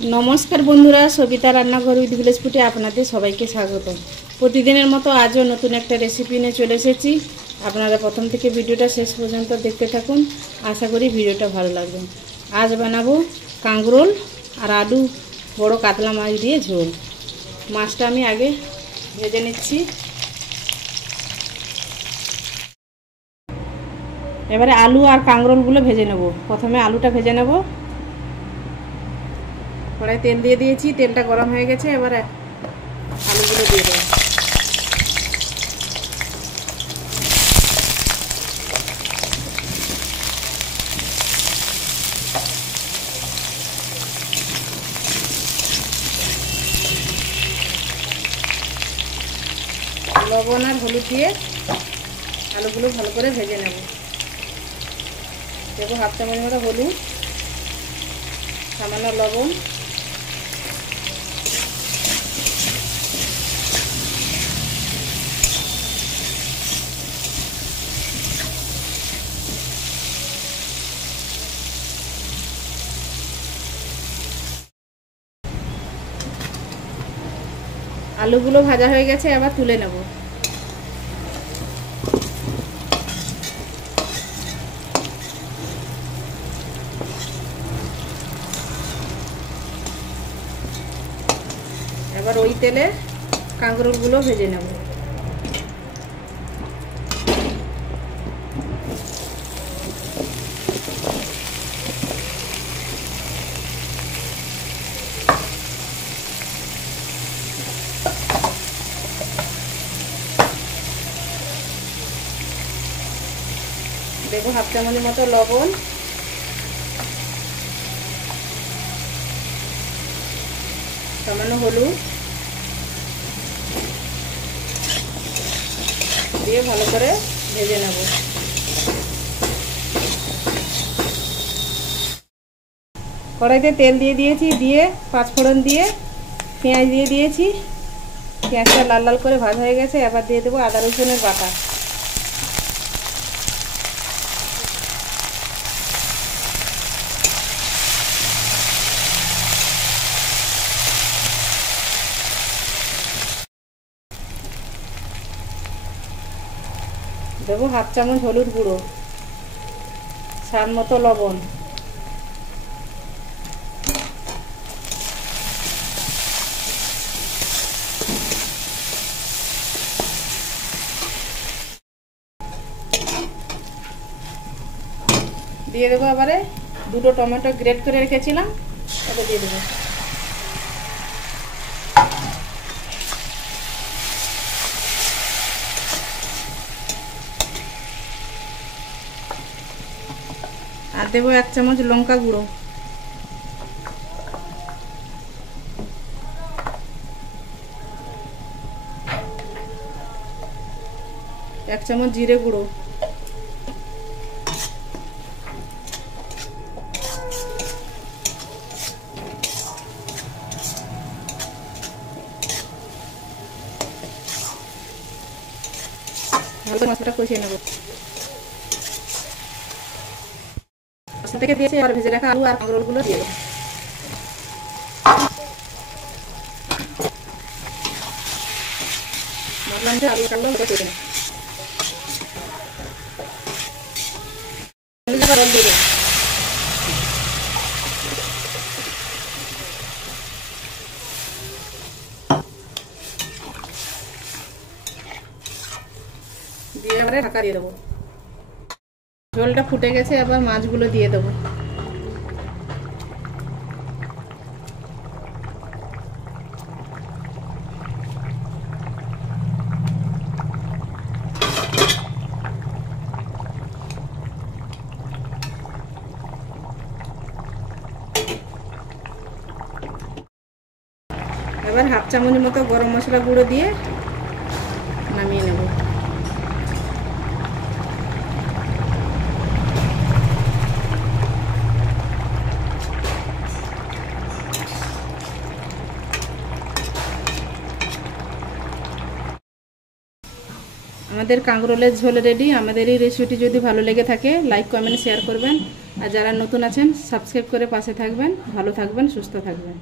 नमस्कार बंधुरा Sabita रान्नाघर with village ফুডে আপনাদের সবাইকে স্বাগত। প্রতিদিনের মতো আজও নতুন একটা রেসিপি নিয়ে চলে এসেছি। আপনারা প্রথম থেকে ভিডিওটা শেষ পর্যন্ত দেখতে থাকুন, আশা করি ভিডিওটা ভালো লাগবে। আজ বানাবো কাঁকরোল আর আলু বড় কাতলা মাছ দিয়ে ঝোল। মাছটা আমি আগে ভেজে নিচ্ছি। এবারে আলু আর কাঁকরোলগুলো ভেজে নেব। প্রথমে আলুটা ভেজে নেব। কড়াই তেল দিয়ে দিয়েছি, তেলটা গরম হয়ে গেছে। এবারে আলুগুলো দিয়ে দেব। লবণ আর হলুদ দিয়ে আলুগুলো ভালো করে ভেজে নেব। দেবো হাফ চামচ মতো হলুদ, সামান্য লবণ, আলুগুলো ভাজা হয়ে গেছে, আবার তুলে নেব। এবার ওই তেলে কাঁকরোলগুলো ভেজে নেব। দেখো হাফ চামচের মতো লবণ, সামান্য হলুদ দিয়ে ভালো করে ভেজে নেব। কড়াইতে তেল দিয়ে দিয়েছি, দিয়ে পাঁচফোড়ন দিয়ে পেঁয়াজ দিয়ে দিয়েছি। পেঁয়াজটা লাল লাল করে ভাজা হয়ে গেছে। এবার দিয়ে দেবো আদা রসুনের বাটা। দেবো হাফ চামচ হলুদ গুঁড়ো, স্বাদ মতো লবণ, দিয়ে দেবো এবারে দুটো টমেটো গ্রেট করে রেখেছিলাম, ওটা দিয়ে দেবো। আর দেবো এক চামচ লঙ্কা গুঁড়ো, এক চামচ জিরে গুঁড়ো, ভালো মশলাটা কষিয়ে নেব। থেকে দিয়েছি, আর ভেজে রাখা আলু আর কাঁকরোলগুলো দিয়ে দেবো। ভাবলাম যে আলু কাটলো ওটা করে জল দিয়ে দেবো। দিয়ে এবারে ঢাকা দিয়ে দেবো। ঝোলটা ফুটে গেছে, আবার মাছগুলো দিয়ে দেবো। এবার হাফ চামচের মতো গরম মশলা গুঁড়ো দিয়ে নামিয়ে নেব। আমাদের কাঁকরোলের ঝোল রেডি। আমাদের এই রেসিপিটি যদি ভালো লেগে থাকে লাইক কমেন্ট শেয়ার করবেন। আর যারা নতুন আছেন সাবস্ক্রাইব করে পাশে থাকবেন। ভালো থাকবেন, সুস্থ থাকবেন।